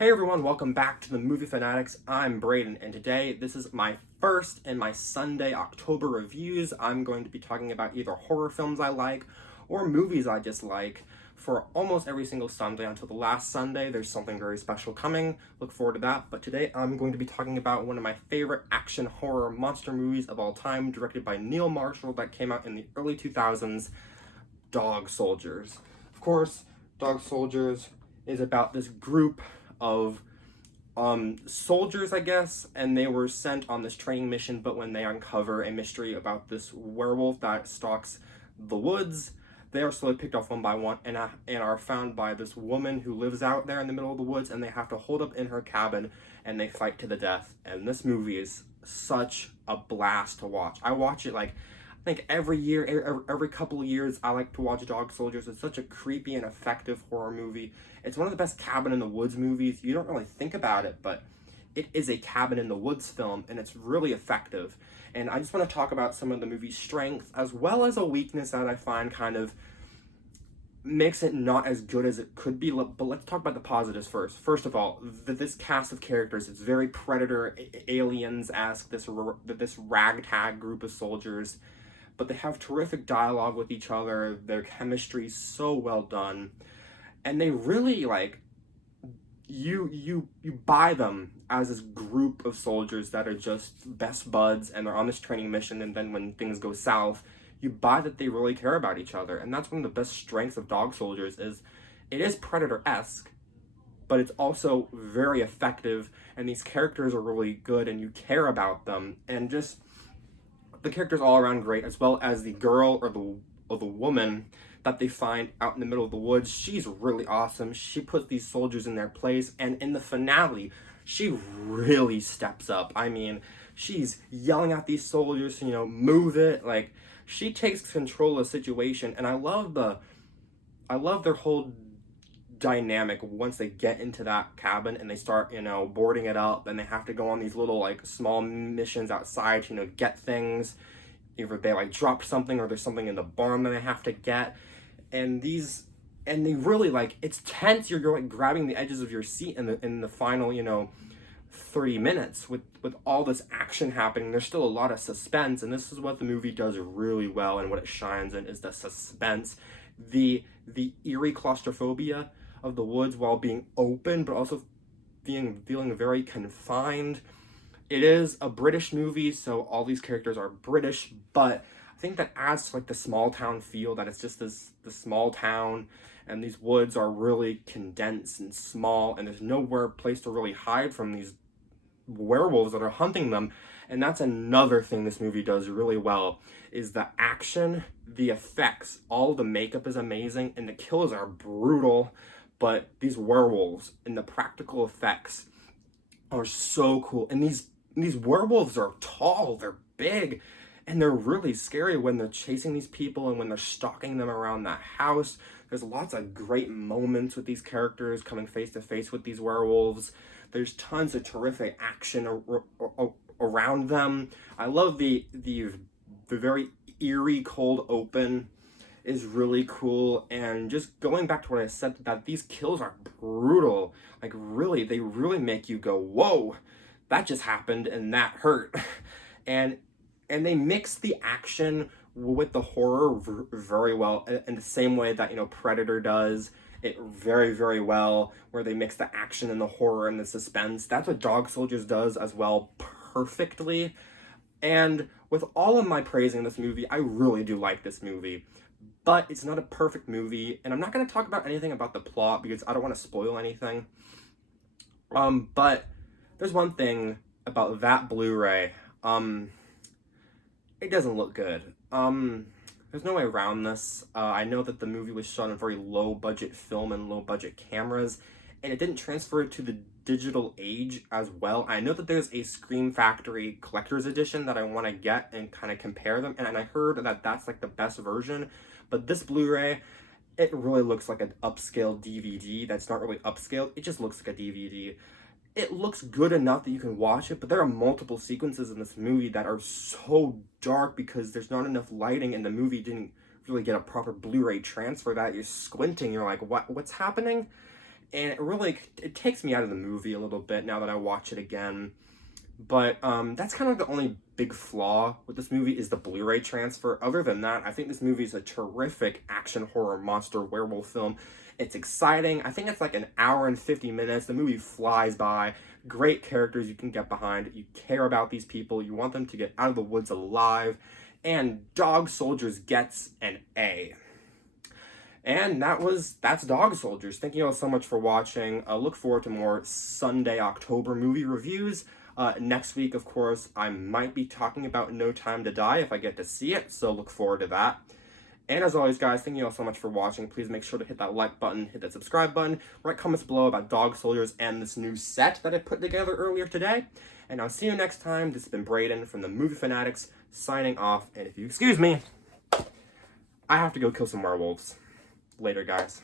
Hey everyone, welcome back to the Movie Fanatics. I'm Brayden, and today this is my first and my Sunday October reviews. I'm going to be talking about either horror films I like or movies I dislike for almost every single Sunday until the last Sunday. There's something very special coming. Look forward to that. But today I'm going to be talking about one of my favorite action horror monster movies of all time, directed by Neil Marshall, that came out in the early 2000s, Dog Soldiers. Of course, Dog Soldiers is about this group of soldiers, I guess, and they were sent on this training mission, but when they uncover a mystery about this werewolf that stalks the woods, they are slowly picked off one by one and are found by this woman who lives out there in the middle of the woods, and they have to hold up in her cabin and they fight to the death. And this movie is such a blast to watch. I watch it like I think every year, every couple of years, I like to watch Dog Soldiers. It's such a creepy and effective horror movie. It's one of the best cabin in the woods movies. You don't really think about it, but it is a cabin in the woods film, and it's really effective. And I just want to talk about some of the movie's strengths as well as a weakness that I find kind of makes it not as good as it could be. But let's talk about the positives first. First of all, this cast of characters, it's very Predator, Aliens-esque, this ragtag group of soldiers, but they have terrific dialogue with each other. Their chemistry is so well done, and they really you buy them as this group of soldiers that are just best buds, and they're on this training mission, and then when things go south, you buy that they really care about each other. And that's one of the best strengths of Dog Soldiers. Is it is Predator-esque, but it's also very effective, and these characters are really good and you care about them, and just the characters all around great, as well as the girl or the woman that they find out in the middle of the woods. She's really awesome. She puts these soldiers in their place, and in the finale, she really steps up. I mean, she's yelling at these soldiers to, move it. Like, she takes control of the situation, and I love their whole dynamic once they get into that cabin and they start, boarding it up, and they have to go on these little small missions outside to, get things. Either they drop something or there's something in the barn that they have to get. And they really it's tense. You're grabbing the edges of your seat in the final, 30 minutes with all this action happening. There's still a lot of suspense, and this is what the movie does really well, and what it shines in is the suspense, the eerie claustrophobia of the woods while being open, but also feeling very confined. It is a British movie, so all these characters are British, but I think that adds to the small town feel, that it's just this small town, and these woods are really condensed and small, and there's nowhere place to really hide from these werewolves that are hunting them. And that's another thing this movie does really well, is the action, the effects. All the makeup is amazing, and the kills are brutal, but these werewolves and the practical effects are so cool. And these werewolves are tall, they're big, and they're really scary when they're chasing these people and when they're stalking them around that house. There's lots of great moments with these characters coming face to face with these werewolves. There's tons of terrific action around them. I love the very eerie cold open is really cool. And just going back to what I said, that these kills are brutal. They really make you go, whoa, that just happened and that hurt. and they mix the action with the horror very well, in the same way that Predator does it very, very well, where they mix the action and the horror and the suspense. That's what Dog Soldiers does as well, perfectly. And with all of my praising this movie, I really do like this movie, but it's not a perfect movie, and I'm not going to talk about anything about the plot because I don't want to spoil anything. But there's one thing about that Blu-ray. It doesn't look good. There's no way around this. I know that the movie was shot on very low-budget film and low-budget cameras, and it didn't transfer to the digital age as well. I know that there's a Scream Factory collector's edition that I want to get and kind of compare them, and I heard that that's the best version, but this Blu-ray, it really looks like an upscale DVD that's not really upscaled. It just looks like a DVD. It looks good enough that you can watch it, but there are multiple sequences in this movie that are so dark because there's not enough lighting, and the movie didn't really get a proper Blu-ray transfer. That you're squinting, you're like, what's happening? and it takes me out of the movie a little bit now that I watch it again. But that's kind of the only big flaw with this movie is the Blu-ray transfer. Other than that, I think this movie is a terrific action horror monster werewolf film. It's exciting. I think it's like an hour and 50 minutes. The movie flies by. Great characters you can get behind. You care about these people. You want them to get out of the woods alive. And Dog Soldiers gets an A. And that's Dog Soldiers. Thank you all so much for watching. Look forward to more Sunday, October movie reviews. Next week, of course, I might be talking about No Time to Die if I get to see it, so look forward to that. And as always, guys, thank you all so much for watching. Please make sure to hit that like button, hit that subscribe button, write comments below about Dog Soldiers and this new set that I put together earlier today. And I'll see you next time. This has been Brayden from the Movie Fanatics, signing off. And if you excuse me, I have to go kill some werewolves. Later, guys.